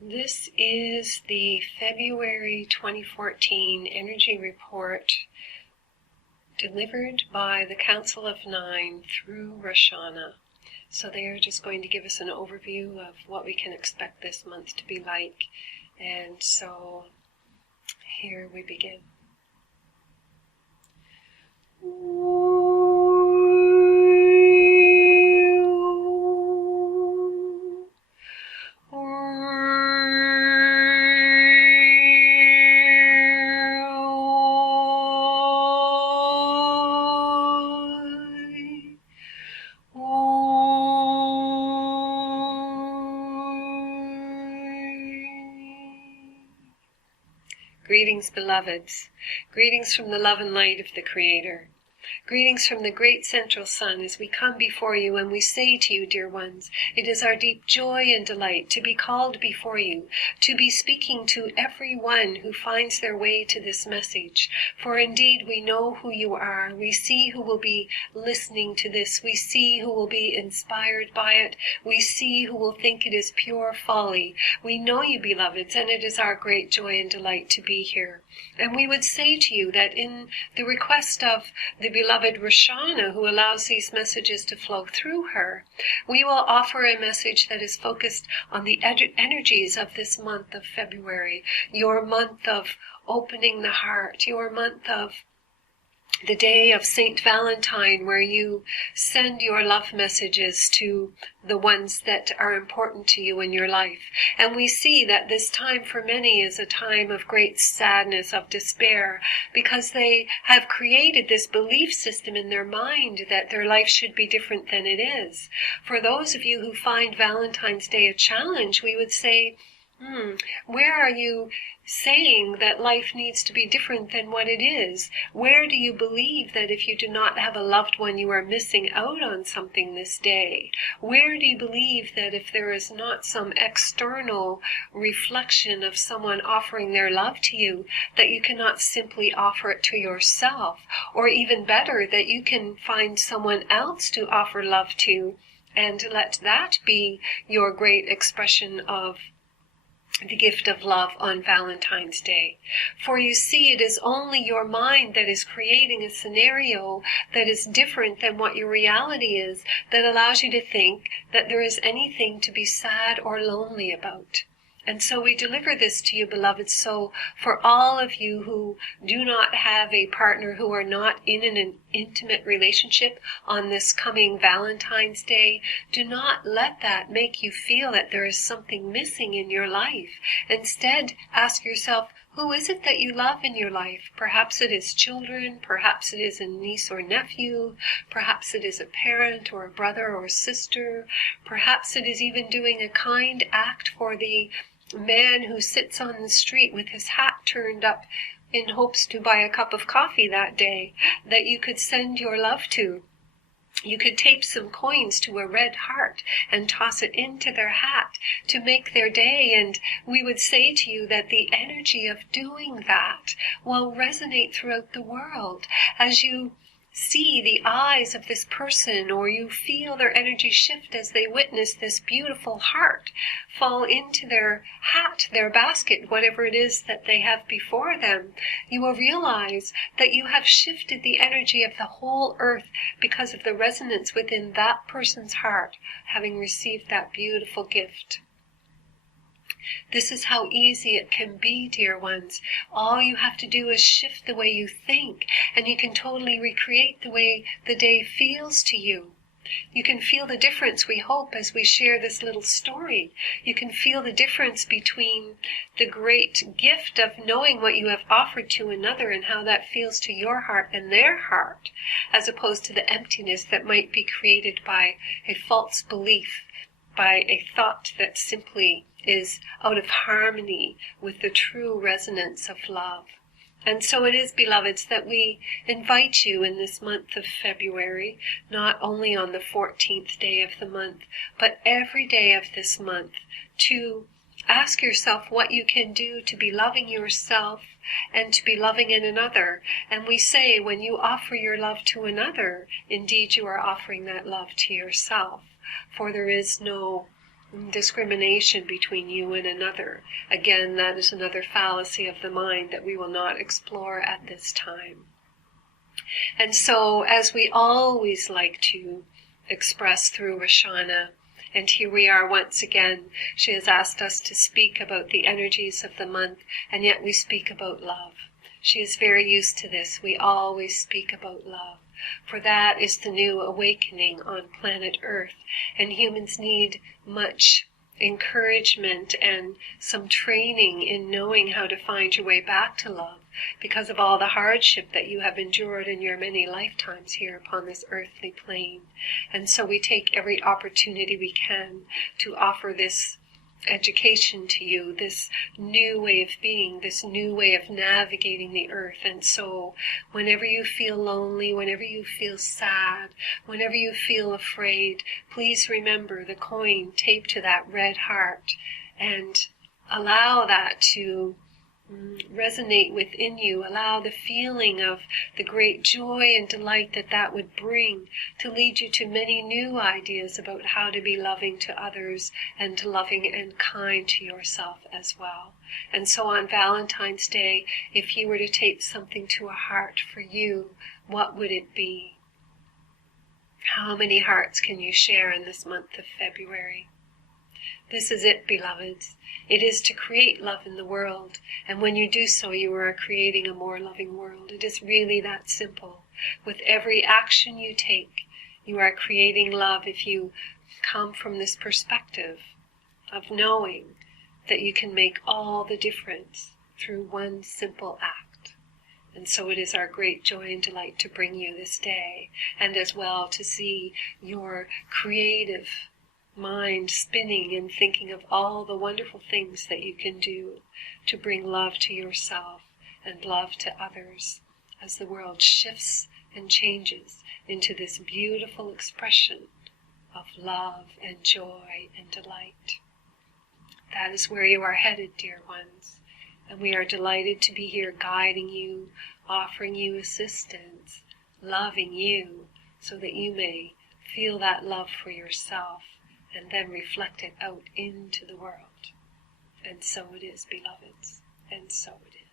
This is the February 2014 energy report delivered by the Council of Nine through Rosh Hashanah. So they are just going to give us an overview of what we can expect this month to be like. And so here we begin. Greetings, beloveds. Greetings from the love and light of the Creator. Greetings from the great central sun as we come before you and we say to you, dear ones, it is our deep joy and delight to be called before you, to be speaking to every one who finds their way to this message. For indeed we know who you are. We see who will be listening to this. We see who will be inspired by it. We see who will think it is pure folly. We know you, beloveds, and it is our great joy and delight to be here. And we would say to you that in the request of the beloved Rosh Hashanah, who allows these messages to flow through her, we will offer a message that is focused on the energies of this month of February, your month of opening the heart, your month of the day of Saint Valentine, where you send your love messages to the ones that are important to you in your life. And we see that this time for many is a time of great sadness, of despair, because they have created this belief system in their mind that their life should be different than it is. For those of you who find Valentine's Day a challenge, we would say, where are you saying that life needs to be different than what it is? Where do you believe that if you do not have a loved one, you are missing out on something this day? Where do you believe that if there is not some external reflection of someone offering their love to you, that you cannot simply offer it to yourself? Or even better, that you can find someone else to offer love to, and let that be your great expression of the gift of love on Valentine's Day. For you see, it is only your mind that is creating a scenario that is different than what your reality is, that allows you to think that there is anything to be sad or lonely about. And so we deliver this to you, beloved. So for all of you who do not have a partner, who are not in an intimate relationship on this coming Valentine's Day, do not let that make you feel that there is something missing in your life. Instead, ask yourself, who is it that you love in your life? Perhaps it is children, perhaps it is a niece or nephew, perhaps it is a parent or a brother or sister, perhaps it is even doing a kind act for the man who sits on the street with his hat turned up in hopes to buy a cup of coffee that day, that you could send your love to. You could tape some coins to a red heart and toss it into their hat to make their day, and we would say to you that the energy of doing that will resonate throughout the world as you see the eyes of this person, or you feel their energy shift as they witness this beautiful heart fall into their hat, their basket, whatever it is that they have before them. You will realize that you have shifted the energy of the whole earth because of the resonance within that person's heart, having received that beautiful gift. This is how easy it can be, dear ones. All you have to do is shift the way you think, and you can totally recreate the way the day feels to you. You can feel the difference, we hope, as we share this little story. You can feel the difference between the great gift of knowing what you have offered to another and how that feels to your heart and their heart, as opposed to the emptiness that might be created by a false belief, by a thought that simply is out of harmony with the true resonance of love. And so it is, beloveds, that we invite you in this month of February, not only on the 14th day of the month, but every day of this month, to ask yourself what you can do to be loving yourself and to be loving in another. And we say, when you offer your love to another, indeed you are offering that love to yourself. For there is no discrimination between you and another. Again, that is another fallacy of the mind that we will not explore at this time. And so, as we always like to express through Roshana, and here we are once again, she has asked us to speak about the energies of the month, and yet we speak about love. She is very used to this. We always speak about love, for that is the new awakening on planet Earth, and humans need much encouragement and some training in knowing how to find your way back to love because of all the hardship that you have endured in your many lifetimes here upon this earthly plane. And so we take every opportunity we can to offer this education to you, this new way of being, this new way of navigating the earth. And so whenever you feel lonely, whenever you feel sad, whenever you feel afraid, please remember the coin taped to that red heart and allow that to resonate within you. Allow the feeling of the great joy and delight that that would bring to lead you to many new ideas about how to be loving to others and loving and kind to yourself as well. And so on Valentine's Day, if you were to tape something to a heart for you, what would it be? How many hearts can you share in this month of February? This is it, beloveds. It is to create love in the world, and when you do so, you are creating a more loving world. It is really that simple. With every action you take, you are creating love if you come from this perspective of knowing that you can make all the difference through one simple act. And so it is our great joy and delight to bring you this day, and as well to see your creative mind spinning and thinking of all the wonderful things that you can do to bring love to yourself and love to others as the world shifts and changes into this beautiful expression of love and joy and delight. That is where you are headed, dear ones, and we are delighted to be here guiding you, offering you assistance, loving you so that you may feel that love for yourself and then reflect it out into the world. And so it is, beloveds, and so it is.